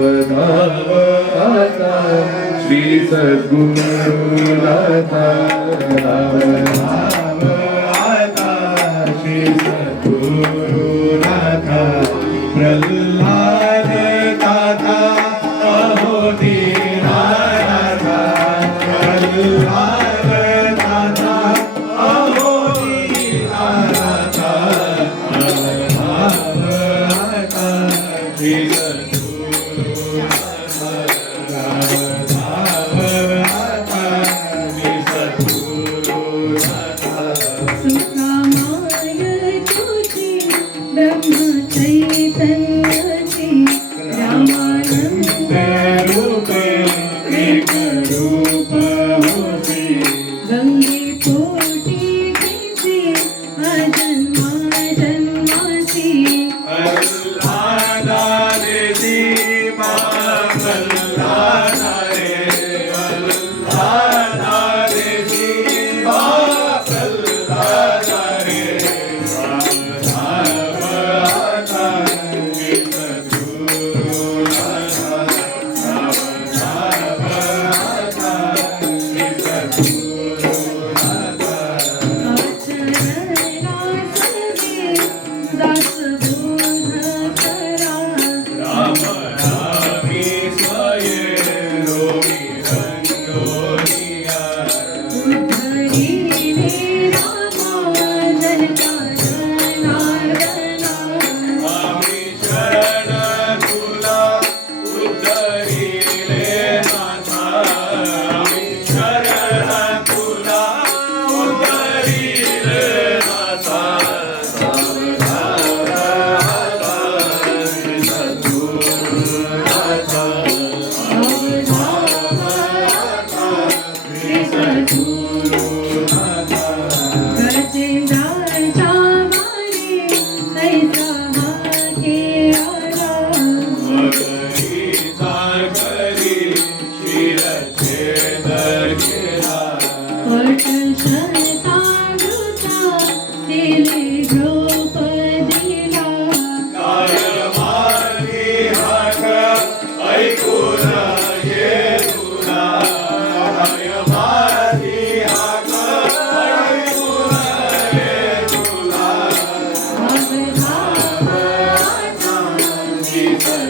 धाव धाव आता श्री सद्गुरुनाथा 气氛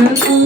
Luego